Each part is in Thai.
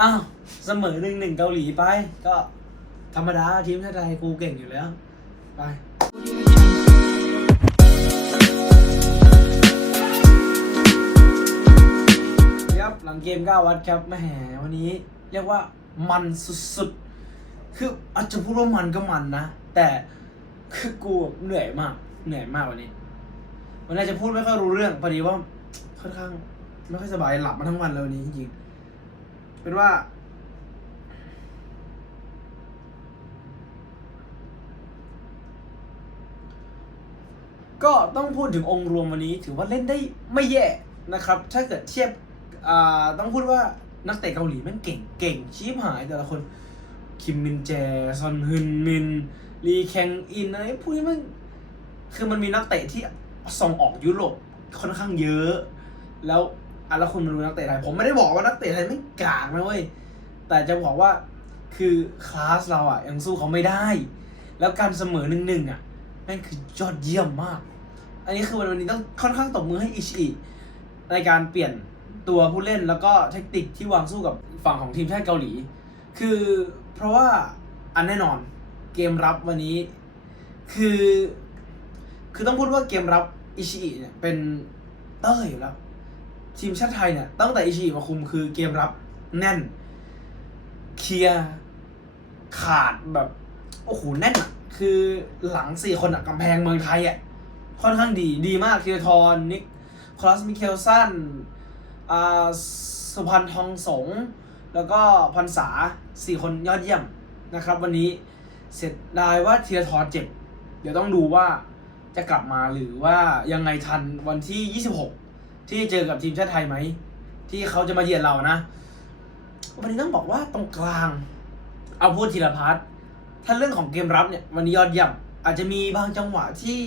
อ้าวเสมอหนึ่งหนึ่งเกาหลีไป ก็ธรรมดาทีมชาติไทยกูเก่งอยู่แล้ว ไปครับหลังเกมก้าวัดครับแหมวันนี้เรียกว่ามันสุดๆ คืออาจจะพูดว่ามันก็มันนะ แต่คือกูเหนื่อยมาก เหนื่อยมากวันนี้ วันนี้จะพูดไม่ค่อยรู้เรื่องพอดีว่าค่อนข้างไม่ค่อยสบายหลับมาทั้งวันเลยวันนี้จริงๆ เป็นว่า ก็ต้องพูดถึงองค์รวมวันนี้ถือว่าเล่นได้ไม่แย่นะครับ ถ้าเกิดเทียบต้องพูดว่านักเตะเกาหลีม่งเก่งเก่งชีพหายแต่ละคน คิมมินแจซอนฮึนมินลีแคงอินอะไรพวกนี้มันคือมันมีนักเตะที่ส่งออกยุโรปค่อนข้างเยอะ แล้ว อะแล้วคุณมาดูนักเตะไทยผมไม่ได้บอกว่านักเตะไทยไม่กากนะเว้ยแต่จะบอกว่าคือคลาสเราอะยังสู้เขาไม่ได้ แล้วการเสมอหนึ่งหนึ่งอะแม่งคือยอดเยี่ยมมาก อันนี้คือวันนี้ต้องค่อนข้างตบมือให้อิชิในการเปลี่ยนตัวผู้เล่นแล้วก็เทคนิคที่วางสู้กับฝั่งของทีมชาติเกาหลี คือเพราะว่าอันแน่นอนเกมรับวันนี้ คือ คือต้องพูดว่าเกมรับอิชิเนี่ยเป็นเตอร์อยู่แล้ว ทีมชาติไทยเนี่ยตั้งแต่อิชิมาคุมคือเกมรับแน่น เคลียร์ขาดแบบ โอ้โห แน่นอะคือหลังสี่คนอะกำแพงเมืองไทยอะค่อนข้างดีดีมากธีรทรนิกคลาสมิเคลสันอ่าสุพันธ์ทองสง แล้วก็พันษาสี่คนยอดเยี่ยมนะครับ วันนี้เสร็จได้ว่าธีรทรเจ็บ เดี๋ยวต้องดูว่าจะกลับมาหรือว่ายังไงทันวันที่ 26 ที่เจอกับทีมชาติไทยไหม ที่เขาจะมาเยือนเรานะ วันนี้ต้องบอกว่าตรงกลาง เอาพูดทีละพาร์ทถ้าเรื่องของเกมรับเนี่ย วันนี้ยอดเยี่ยมอาจจะมีบางจังหวะที่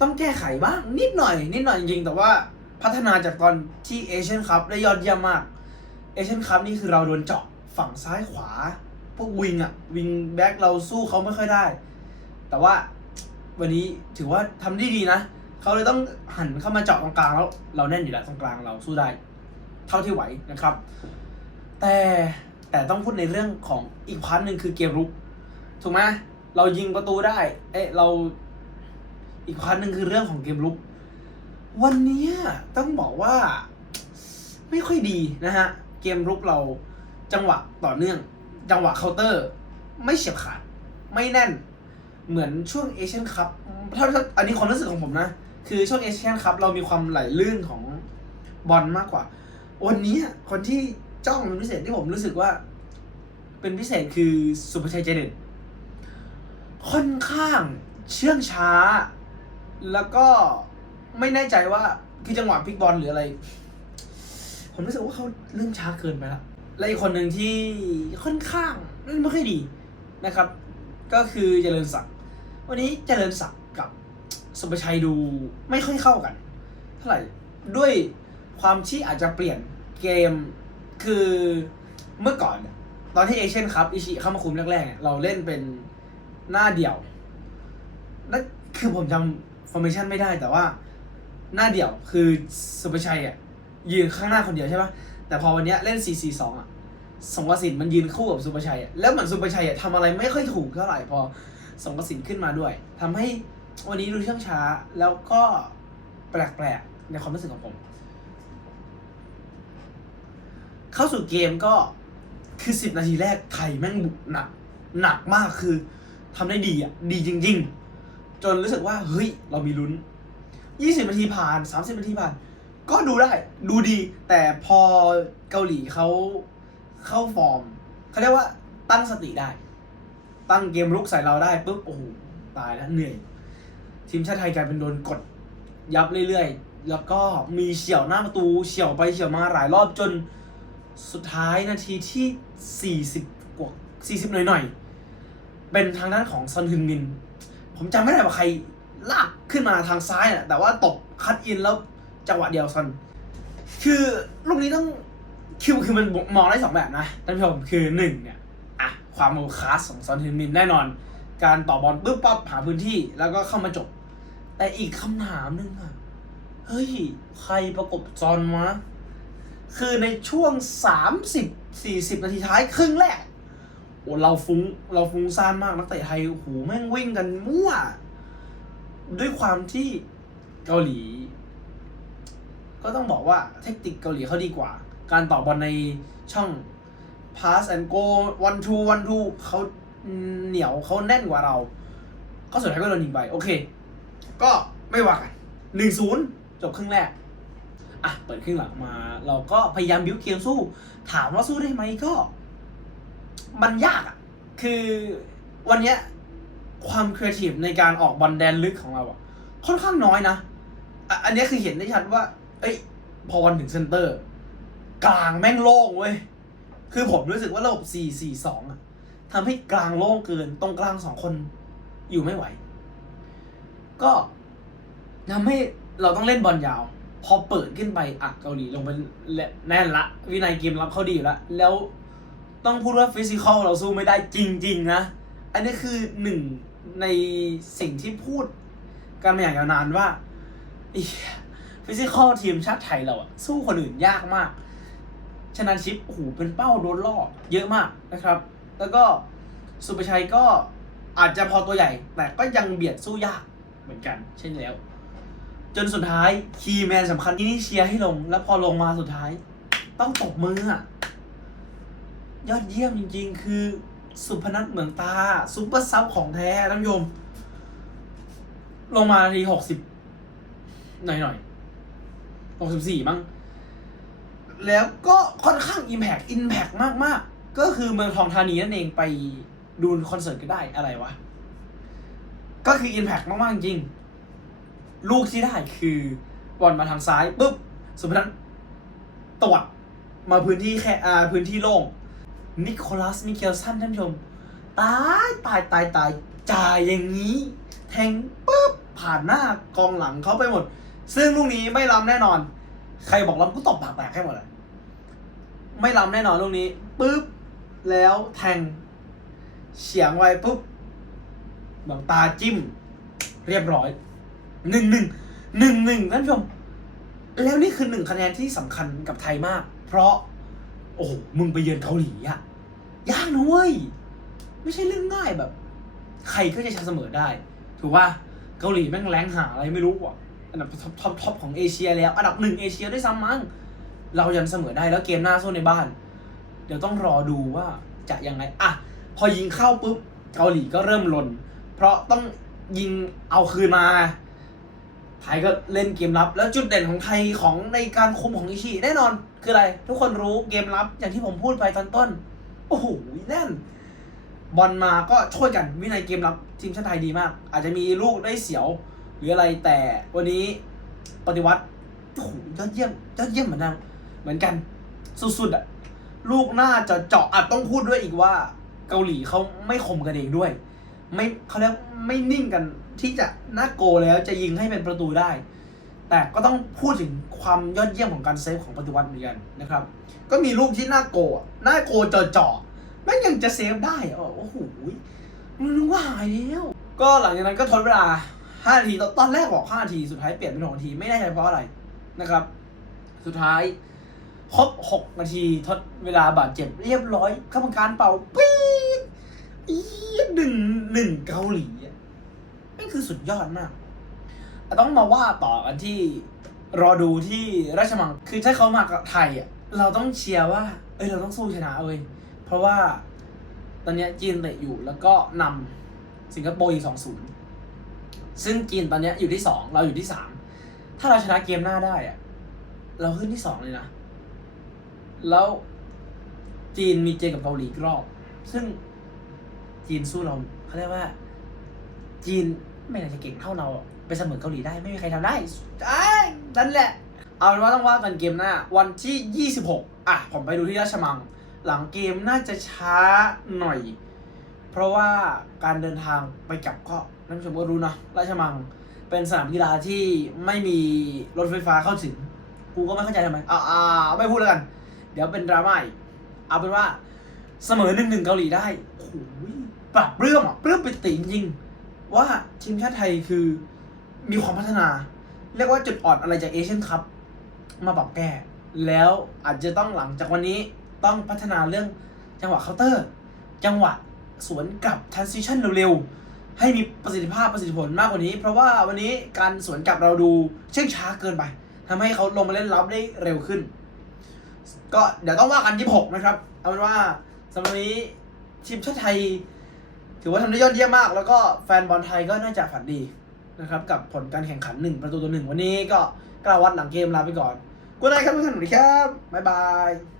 ต้องแก้ไขบ้างนิดหน่อย นิดหน่อยจริงๆ แต่ว่าพัฒนาจากตอนที่เอเชียนคัพได้ยอดเยี่ยมมากเอเชียนคัพนี่คือเราโดนเจาะฝั่งซ้ายขวา พวกวิงอะวิงแบ็กเราสู้เขาไม่ค่อยได้ แต่ว่าวันนี้ถือว่าทำได้ดีนะ เขาเลยต้องหันเข้ามาเจาะตรงกลางแล้วเราแน่นอยู่แล้วตรงกลางเราสู้ได้ เท่าที่ไหวนะครับ แต่แต่ต้องพูดในเรื่องของอีกพาร์ทหนึ่งคือเกมรุกถูกไหมเรายิงประตูได้ เอ๊ะเราอีกพาร์ทหนึ่งคือเรื่องของเกมรุก วันเนี้ยต้องบอกว่าไม่ค่อยดีนะฮะ เกมรุกเราจังหวะต่อเนื่อง จังหวะเคาน์เตอร์ ไม่เฉียบขาด ไม่แน่น เหมือนช่วงเอเชียนคัพถ้าถ้าอันนี้ความรู้สึกของผมนะ คือช่วงเอเชียนคัพเรามีความไหลลื่นของบอลมากกว่า วันนี้คนที่จ้องเป็นพิเศษที่ผมรู้สึกว่า เป็นพิเศษคือสุภชัยใจเด่นค่อนข้างเชื่องช้า แล้วก็ไม่แน่ใจว่าคือจังหวะพลิกบอลหรืออะไร ผมรู้สึกว่าเขาเริ่มช้าเกินไปแล้วและอีกคนหนึ่งที่ค่อนข้างเล่นไม่ค่อยดีนะครับ ก็คือเจริญศักดิ์วันนี้เจริญศักดิ์ กับสุภชัยดูไม่ค่อยเข้ากัน เท่าไหร่ด้วยความที่อาจจะเปลี่ยนเกมคือเมื่อก่อนเนี่ยตอนที่เอเชียนคัพอิชิเข้ามาคุมแรกๆเนี่ยเราเล่นเป็นหน้าเดี่ยวนั่นคือผมจำฟอร์เมชันไม่ได้แต่ว่าหน้าเดี่ยวคือสุภชัยอะยืนข้างหน้าคนเดียวใช่ปะแต่พอวันเนี้ยเล่น 4-4-2อะสงกสินมันยืนคู่กับสุภชัยอะแล้วเหมือนสุภชัยอะทำอะไรไม่ค่อยถูกเท่าไหร่พอสงกสินขึ้นมาด้วยทำให้ วันนี้ดูเชื่องช้า แล้วก็แปลกๆในความรู้สึกของผม เข้าสู่เกมก็คือสิบนาทีแรกไทยแม่งบุกหนัก หนักมากคือทำได้ดีอะ ดีจริง ๆ จนรู้สึกว่า เฮ้ย เรามีลุ้นยี่สิบนาทีผ่านสามสิบนาทีผ่าน ก็ดูได้ ดูดี แต่พอเกาหลีเขาเข้าฟอร์ม เขาเรียกว่าตั้งสติได้ ตั้งเกมรุกใส่เราได้ปุ๊บ โอ้โห ตายแล้วเหนื่อย ทีมชาติไทยกลายเป็นโดนกดยับเรื่อยๆ แล้วก็มีเฉี่ยวหน้าประตูเฉี่ยวไปเฉี่ยวมาหลายรอบจนสุดท้ายนาทีที่ 40 กว่า 40 หน่อยๆ เป็นทางด้านของซอนฮึนมิน ผมจำไม่ได้ว่าใครลากขึ้นมาทางซ้ายน่ะแต่ว่าตบคัดอินแล้วจังหวะเดียวซอน คือลูกนี้ต้องคือคือมันมองได้สองแบบนะท่านผู้ชมคือหนึ่งเนี่ยอะความโมคลาสของซอนฮึนมินแน่นอน การต่อบอลปุ๊บปั๊บหาพื้นที่แล้วก็เข้ามาจบ แต่อีกคำถามหนึ่งอะเฮ้ย ใครประกบจอนวะคือในช่วง 30 40 นาทีท้ายครึ่งแรกโอ้เราฟุ้งเราฟุ้งซ่านมากนักเตะไทยโอ้โหแม่งวิ่งกันมั่ว ด้วยความที่เกาหลี ก็ต้องบอกว่าเทคนิคเกาหลีเขาดีกว่า การต่อบอลในช่อง pass and go one two one two เขาเหนียวเขาแน่นกว่าเรา ก็สุดท้ายก็โดนยิงไป โอเค ก็ไม่ว่ากันหนึ่งศูนย์จบครึ่งแรก อะ เปิดครึ่งหลังมา เราก็พยายามบิ้วเกมสู้ ถามว่าสู้ได้ไหมก็ มันยากอะ คือวันเนี้ยความครีเอทีฟในการออกบอลแดนลึกของเราอะ ค่อนข้างน้อยนะอะอันนี้คือเห็นได้ชัดว่า เอ้ย พอวันถึงเซนเตอร์ กลางแม่งโล่งเว้ย คือผมรู้สึกว่าระบบ4 4 2อะทำให้กลางโล่งเกิน ตรงกลางสองคนอยู่ไม่ไหว ก็ทำให้เราต้องเล่นบอลยาว พอเปิดขึ้นไปอะเกาหลีลงไปแน่นละ วินัยเกมรับเขาดีอยู่แล้ว แล้วต้องพูดว่าฟิสิกอลเราสู้ไม่ได้จริง ๆ นะ อันนี้คือหนึ่งในสิ่งที่พูดกันมาอย่างยาวนานว่าฟิสิกอลทีมชาติไทยเราอะสู้คนอื่นยากมาก ชนะชิปโอ้โหเป็นเป้าโดนล่อเยอะมากนะครับ แล้วก็สุประชัยก็อาจจะพอตัวใหญ่ แต่ก็ยังเบียดสู้ยาก เหมือนกัน เช่นแล้ว จนสุดท้ายคีย์แมนสำคัญที่นี่เชียร์ให้ลง แล้วพอลงมาสุดท้าย ต้องตบมืออะยอดเยี่ยมจริง ๆ คือสุพนัทเหมืองตาซุปเปอร์ซับของแท้ท่านผู้ชมลงมาทีหกสิบหน่อยหน่อยหกสิบสี่มั้งแล้วก็ค่อนข้าง Impact Impact มากมาก ๆ ก็คือเมืองทองธานีนั่นเองไปดูคอนเสิร์ตก็ได้อะไรวะ ก็คือ Impact มากๆจริง ลูกที่ได้คือบอลมาทางซ้ายปุ๊บสุพนัทตวัดมาพื้นที่แค่อ่าพื้นที่โล่งนิโคลัสมิเคลสันท่านผู้ชมตายตายตายตายจ่ายอย่างนี้ แทงปุ๊บผ่านหน้ากองหลังเขาไปหมด ซึ่งลูกนี้ไม่ล้ำแน่นอน ใครบอกล้ำกูตบปากแตกให้หมดเลยไม่ล้ำแน่นอนลูกนี้ปุ๊บแล้วแทงเฉียงไว้ปุ๊บ หวังตาจิ้ม เรียบร้อยหนึ่งหนึ่งหนึ่งหนึ่งท่านผู้ชมแล้วนี่คือหนึ่งคะแนนที่สำคัญกับไทยมาก เพราะ โอ้โหมึงไปเยือนเกาหลีอะยากนะเว้ย ไม่ใช่เรื่องง่ายแบบ ใครก็จะชนะเสมอได้ ถูกป่ะเกาหลีแม่งแรงหาอะไรไม่รู้อะอันดับท็อปท็อปท็อปของเอเชียแล้ว อันดับหนึ่งเอเชียด้วยซ้ำมั้งเรายันเสมอได้แล้วเกมหน้าสู้ในบ้าน เดี๋ยวต้องรอดูว่าจะยังไงอะพอยิงเข้าปุ๊บเกาหลีก็เริ่มลน เพราะต้องยิงเอาคืนมา ไทยก็เล่นเกมรับ แล้วจุดเด่นของไทยของในการคุมของอิชิแน่นอนคืออะไร ทุกคนรู้เกมรับอย่างที่ผมพูดไปตอนต้น โอ้โหแน่น บอลมาก็ช่วยกันวินัยเกมรับทีมชาติไทยดีมาก อาจจะมีลูกได้เสียว หรืออะไรแต่วันนี้ปฏิวัติโอ้โหยอดเยี่ยมยอดเยี่ยมเหมือนกันเหมือนกัน สุดๆอะลูกน่าจะเจาะอาจต้องพูดด้วยอีกว่าเกาหลีเขาไม่ข่มกันเองด้วย ไม่เขาเรียกไม่นิ่งกันที่จะน้าโกแล้วจะยิงให้เป็นประตูได้ แต่ก็ต้องพูดถึงความยอดเยี่ยมของการเซฟของปฏิวัติเหมือนกันนะครับ ก็มีลูกที่น้าโกะน้าโกจาะเจาะๆแม่งยังจะเซฟได้อะโอ้โหมันนึกว่าหายแล้วก็หลังจากนั้นก็ทดเวลา5นาทีตอนแรกบอก5นาทีสุดท้ายเปลี่ยนเป็น6นาทีไม่แน่ใจเพราะอะไรนะครับ สุดท้ายครบ 6 นาทีทดเวลาบาดเจ็บเรียบร้อยกรรมการเป่าปี๊ อีหนึ่งหนึ่งเกาหลีอะนั่นคือสุดยอดมากแต่ต้องมาว่าต่อกันที่รอดูที่ราชมังคือถ้าเขามากับไทยอะเราต้องเชียร์ว่า เอ้ยเราต้องสู้ชนะเว้ยเพราะว่าตอนเนี้ยจีนเตะอยู่แล้วก็นำสิงคโปร์อีกสองศูนย์ซึ่งจีนตอนเนี้ยอยู่ที่สองเราอยู่ที่สามถ้าเราชนะเกมหน้าได้อะเราขึ้นที่สองเลยนะ แล้วจีนมีเจอกับเกาหลีรอบ ซึ่ง จีนสู้เราเขาเรียกว่า จีนไม่น่าจะเก่งเท่าเราไปเสมอเกาหลีได้ไม่มีใครทำได้ไอ้นั่นแหละ เอาเป็นว่าต้องว่ากันเกมหน้า วันที่ 26 อะ ผมไปดูที่ราชมัง หลังเกมน่าจะช้าหน่อย เพราะว่าการเดินทางไปกลับก็ท่านผู้ชมก็รู้นะราชมังเป็นสนามกีฬาที่ไม่มีรถไฟฟ้าเข้าถึง กูก็ไม่เข้าใจทำไมอ่าอ่าไม่พูดแล้วกัน เดี๋ยวเป็นดราม่าอีกเอาเป็นว่าเสมอหนึ่งหนึ่งเกาหลีได้โอ้โห ปรับเรื่องเปลื้มปิติจริงๆว่าทีมชาติไทยคือมีความพัฒนา เรียกว่าจุดอ่อนอะไรจากเอเชียนคัพมาปรับแก้ แล้วอาจจะต้องหลังจากวันนี้ต้องพัฒนาเรื่องจังหวะเคาน์เตอร์ จังหวะสวนกลับ transition เร็วๆ ให้มีประสิทธิภาพประสิทธิผลมากกว่านี้ เพราะว่าวันนี้การสวนกลับเราดูเชื่องช้าเกินไปทำให้เขาลงมาเล่นรับได้เร็วขึ้น ก็เดี๋ยวต้องว่ากันที่6นะครับ เอาเป็นว่าสำหรับนี้ทีมชาติไทย ถือว่าทำได้ยอดเยี่ยมมาก แล้วก็แฟนบอลไทยก็น่าจะฝันดีนะครับกับผลการแข่งขัน 1 ประตูต่อหนึ่งวันนี้ก็กล่าววัดหลังเกมลาไปก่อนกูนายครับทุกท่านสวัสดีครับบ๊ายบาย